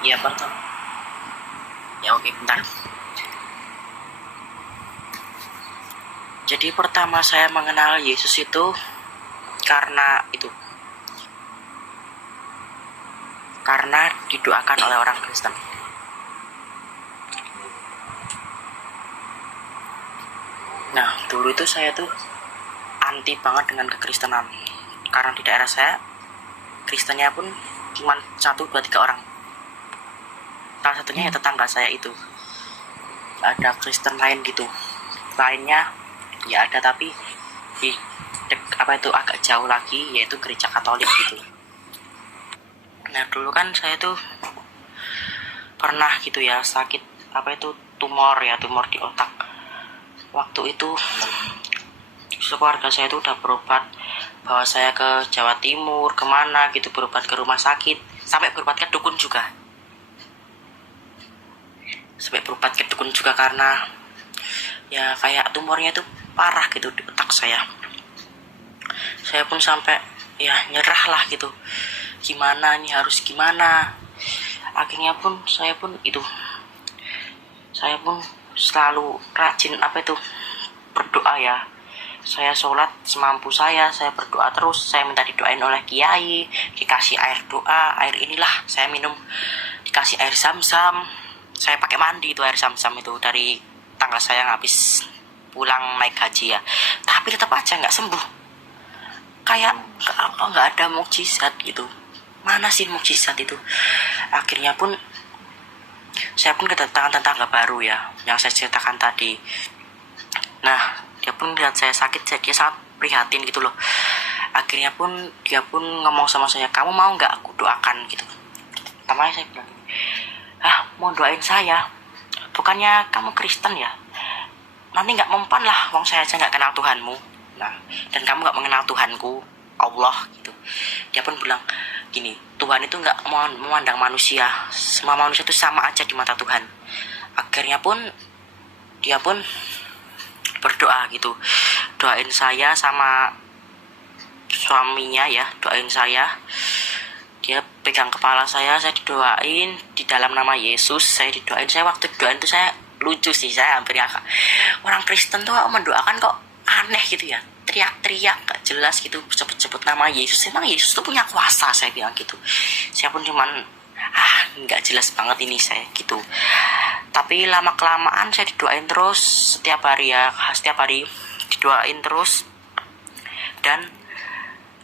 Ya pertama, ya oke bentar. Jadi pertama saya mengenal Yesus itu karena didoakan oleh orang Kristen. Nah, dulu itu saya tuh anti banget dengan kekristenan. Karena di daerah saya Kristennya pun cuma 1, 2, 3 orang. Salah satunya ya tetangga saya itu. Ada Kristen lain gitu. Lainnya ya ada, tapi di agak jauh lagi, yaitu gereja Katolik gitu. Nah, dulu kan saya tuh pernah gitu ya sakit tumor di otak. Waktu itu keluarga saya itu udah berobat, bawa saya ke Jawa Timur, kemana gitu, berobat ke rumah sakit, sampai berobat ke dukun juga. Karena ya kayak tumornya itu parah gitu di otak saya. Saya pun sampai ya nyerah lah gitu. Gimana nih, harus gimana? Akhirnya pun saya pun selalu rajin berdoa ya. Saya sholat semampu saya berdoa terus, saya minta didoain oleh kiai, dikasih air doa, air inilah saya minum, dikasih air zam-zam, saya pakai mandi itu air zam-zam itu dari tangga saya yang habis pulang naik haji ya, tapi tetap aja nggak sembuh, kayak nggak ada mukjizat gitu. Mana sih mukjizat itu? Akhirnya pun saya pun kedatangan tetangga baru ya, yang saya ceritakan tadi. Nah, dia pun lihat saya sakit, dia sangat prihatin gitu loh. Akhirnya pun dia pun ngomong sama saya, kamu mau nggak aku doakan gitu. Pertamanya saya bilang, mau doain saya? Bukannya kamu Kristen ya? Nanti nggak mempan lah, wong saya aja nggak kenal Tuhanmu. Nah, dan kamu nggak mengenal Tuhanku, Allah gitu. Dia pun bilang gini, Tuhan itu nggak memandang manusia, semua manusia itu sama aja di mata Tuhan. Akhirnya pun dia pun berdoa gitu, doain saya sama suaminya ya, doain saya. Dia pegang kepala saya didoain di dalam nama Yesus, saya didoain. Saya waktu doain itu saya lucu sih, saya hampir ngakak. Orang Kristen tuh mendoakan kok aneh gitu ya, teriak-teriak gak jelas gitu, sebut-sebut nama Yesus. Emang Yesus tuh punya kuasa, saya bilang gitu. Saya pun cuman nggak jelas banget ini saya gitu. Tapi lama kelamaan saya didoain terus setiap hari didoain terus, dan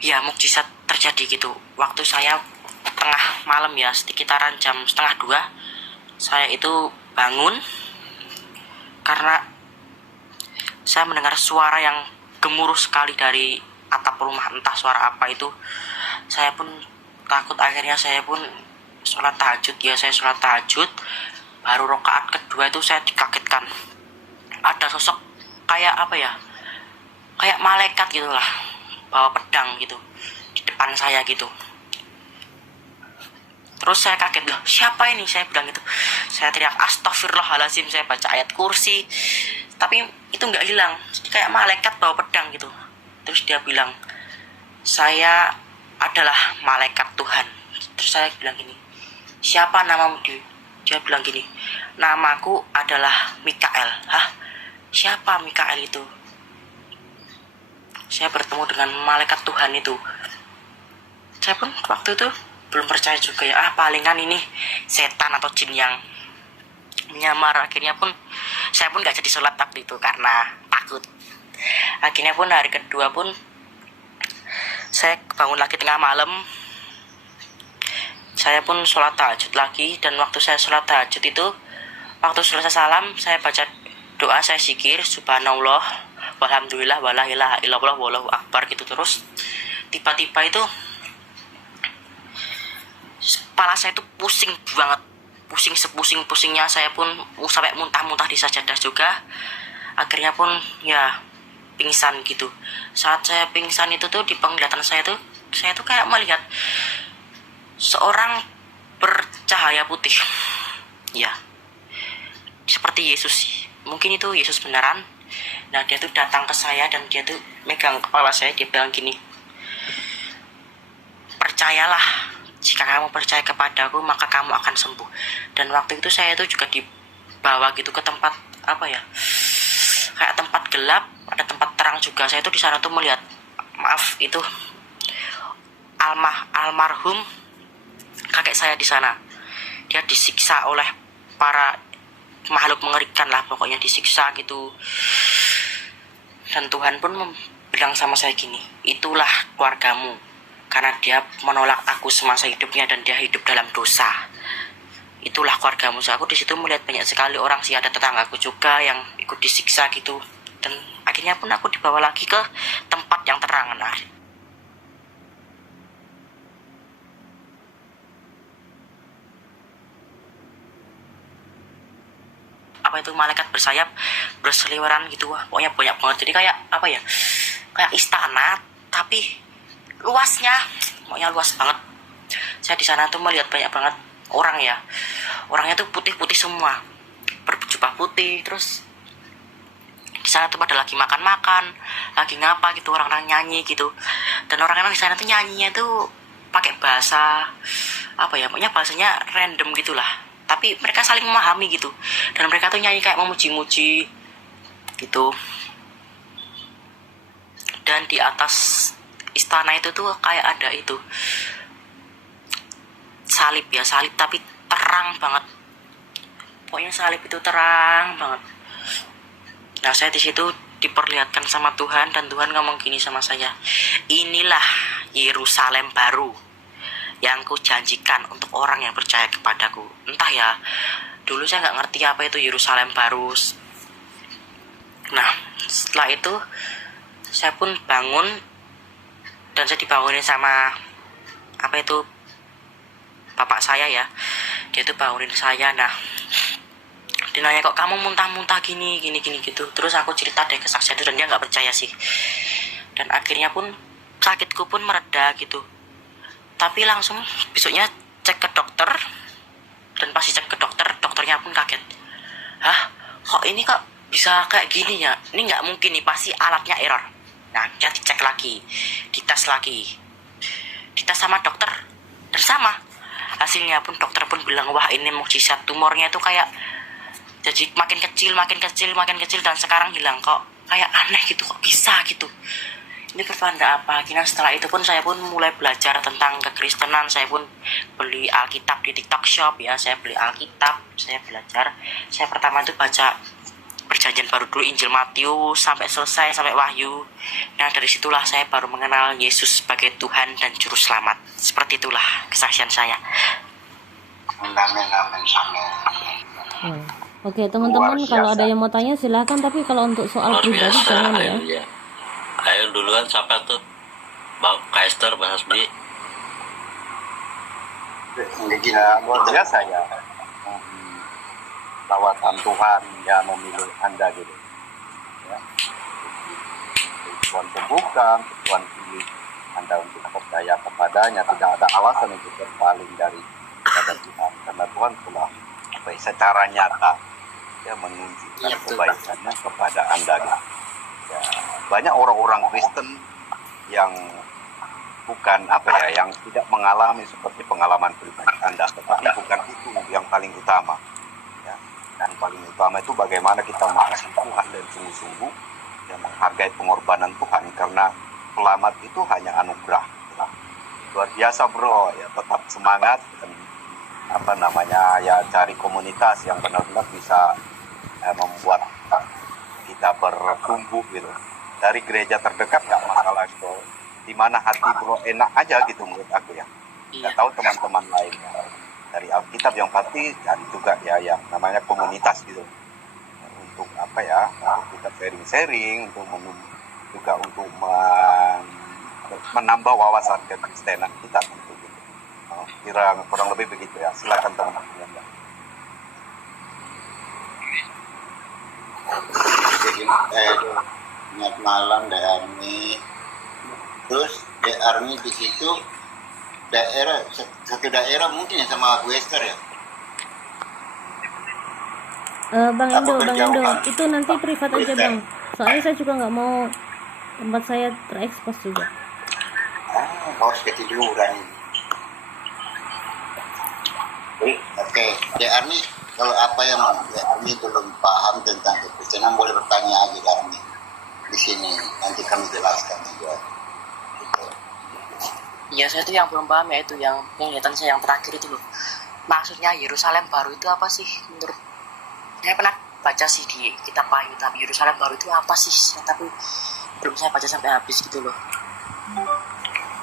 ya mukjizat terjadi gitu. Waktu saya tengah malam ya, sekitaran jam 1:30, saya itu bangun karena saya mendengar suara yang gemuruh sekali dari atap rumah, entah suara apa itu. Saya pun takut, akhirnya saya pun sholat tahajud ya. Saya sholat tahajud, baru rakaat kedua itu saya dikagetkan. Ada sosok kayak kayak malaikat gitu lah, bawa pedang gitu di depan saya gitu. Terus saya kaget, loh siapa ini, saya bilang gitu. Saya teriak astagfirullahaladzim, saya baca ayat kursi, tapi itu nggak hilang. Jadi kayak malaikat bawa pedang gitu. Terus dia bilang, saya adalah malaikat Tuhan. Terus saya bilang gini, siapa namamu? Dia bilang gini, namaku adalah Mikael. Siapa Mikael itu? Saya bertemu dengan malaikat Tuhan itu. Saya pun waktu itu belum percaya juga ya, palingan ini setan atau jin yang menyamar. Akhirnya pun saya pun gak jadi sholat waktu itu karena takut. Akhirnya pun hari kedua pun saya bangun lagi tengah malam, saya pun sholat tahajud lagi. Dan waktu saya sholat tahajud itu, waktu selesai salam, saya baca doa, saya zikir subhanallah walhamdulillah wala ilaha illallah wallahu akbar gitu. Terus tiba-tiba itu kepala saya itu pusing banget, pusing sepusing-pusingnya. Saya pun sampai muntah-muntah di sajadah juga. Akhirnya pun ya pingsan gitu. Saat saya pingsan itu tuh, di penglihatan saya tuh kayak melihat seorang bercahaya putih ya, seperti Yesus. Mungkin itu Yesus beneran. Nah, dia tuh datang ke saya dan dia tuh megang kepala saya. Dia bilang gini, percayalah, jika kamu percaya kepadaku maka kamu akan sembuh. Dan waktu itu saya itu juga dibawa gitu ke tempat apa ya, kayak tempat gelap, ada tempat terang juga. Saya itu di sana tuh melihat, maaf, itu almarhum kakek saya di sana. Dia disiksa oleh para makhluk mengerikan lah, pokoknya disiksa gitu. Dan Tuhan pun bilang sama saya gini, itulah keluargamu, karena dia menolak aku semasa hidupnya dan dia hidup dalam dosa. Itulah keluargamu. So, aku di situ melihat banyak sekali orang sih, ada tetanggaku juga yang ikut disiksa gitu. Dan akhirnya pun aku dibawa lagi ke tempat yang terang. Nah, apa itu, malaikat bersayap berseliweran gitu, wah, pokoknya banyak banget. Jadi kayak apa ya, kayak istana tapi luasnya, pokoknya luas banget. Saya di sana tuh melihat banyak banget orang ya, orangnya tuh putih-putih semua, berjubah putih. Terus di sana tuh pada lagi makan-makan, lagi ngapa gitu, orang-orang nyanyi gitu. Dan orang-orang di sana tuh nyanyinya tuh pakai bahasa apa ya, pokoknya bahasanya random gitulah, tapi mereka saling memahami gitu. Dan mereka tuh nyanyi kayak memuji-muji gitu. Dan di atas istana itu tuh kayak ada itu salib ya, salib tapi terang banget, pokoknya salib itu terang banget. Nah, saya di situ diperlihatkan sama Tuhan, dan Tuhan ngomong gini sama saya, inilah Yerusalem baru yang kujanjikan untuk orang yang percaya kepadaku. Entah ya, dulu saya nggak ngerti apa itu Yerusalem baru. Nah, setelah itu saya pun bangun, dan saya dibangunin sama apa itu, bapak saya ya, dia tuh bangunin saya. Nah, dia nanya, kok kamu muntah-muntah gini gitu. Terus aku cerita deh kesaksian itu, dan dia nggak percaya sih. Dan akhirnya pun sakitku pun mereda gitu. Tapi langsung besoknya cek ke dokter, dan pas dicek ke dokter, dokternya pun kaget. Hah, kok ini kok bisa kayak gini ya? Ini nggak mungkin nih, pasti alatnya error. Nah, dia dicek lagi, dites lagi, dites sama dokter, dan sama hasilnya pun. Dokter pun bilang, wah ini mukjizat, tumornya itu kayak jadi makin kecil, dan sekarang hilang. Kok kayak aneh gitu, kok bisa gitu, ini pertanda apa? Kira setelah itu pun saya pun mulai belajar tentang kekristenan. Saya pun beli Alkitab di TikTok Shop ya, saya beli Alkitab, saya belajar. Saya pertama itu baca Perjanjian Baru dulu, Injil Matius sampai selesai, sampai Wahyu. Nah, dari situlah saya baru mengenal Yesus sebagai Tuhan dan Juru Selamat. Seperti itulah kesaksian saya. Oke, teman-teman, kalau ada yang mau tanya silahkan, tapi kalau untuk soal pribadi jangan ya. Ayo duluan, siapa tuh? Bang Kaister, Bang Hasbi. Gila, luar biasa ya. Lawatan Tuhan yang memilih Anda gitu ya. Tuhan sembuhkan, Tuhan pilih Anda untuk percaya kepadanya. Tidak ada alasan untuk berpaling dari kepada Tuhan, karena Tuhan telah secara nyata ya menunjukkan kebaikannya kepada Anda gitu. Ya, banyak orang-orang Kristen yang bukan yang tidak mengalami seperti pengalaman pribadi Anda, tetapi bukan itu yang paling utama. Dan paling utama itu bagaimana kita mengasihi Tuhan dan sungguh-sungguh yang menghargai pengorbanan Tuhan, karena selamat itu hanya anugerah. Luar biasa bro, ya tetap semangat dan cari komunitas yang benar-benar bisa membuat kita bertumbuh gitu. Dari gereja terdekat nggak masalah bro, di mana hati bro enak aja gitu menurut aku ya. Nggak tahu teman-teman lainnya. Dari Alkitab yang pasti cari juga ya yang namanya komunitas gitu, untuk untuk kita sharing-sharing, untuk juga untuk menambah wawasan kekristenan kita tentu gitu. Kira kurang lebih begitu ya. Silakan teman-teman. Ingat malam The Army. Terus The Army di situ satu daerah mungkin ya sama Wester ya. Bang Indo, itu nanti privat aja Bang. Soalnya saya juga nggak mau tempat saya terekspos juga. Harus ketiduran. Oke, De Army, kalau apa yang De Army belum paham tentang kekristenan boleh bertanya aja ke Army di sini. Nanti kami jelaskan juga. Gitu. Iya, saya tuh yang belum paham ya itu yang penglihatan saya yang terakhir itu loh. Maksudnya Yerusalem baru itu apa sih? Menurut saya pernah baca sih di kitab Wahyu, tapi Yerusalem baru itu apa sih? Tapi belum saya baca sampai habis gitu loh.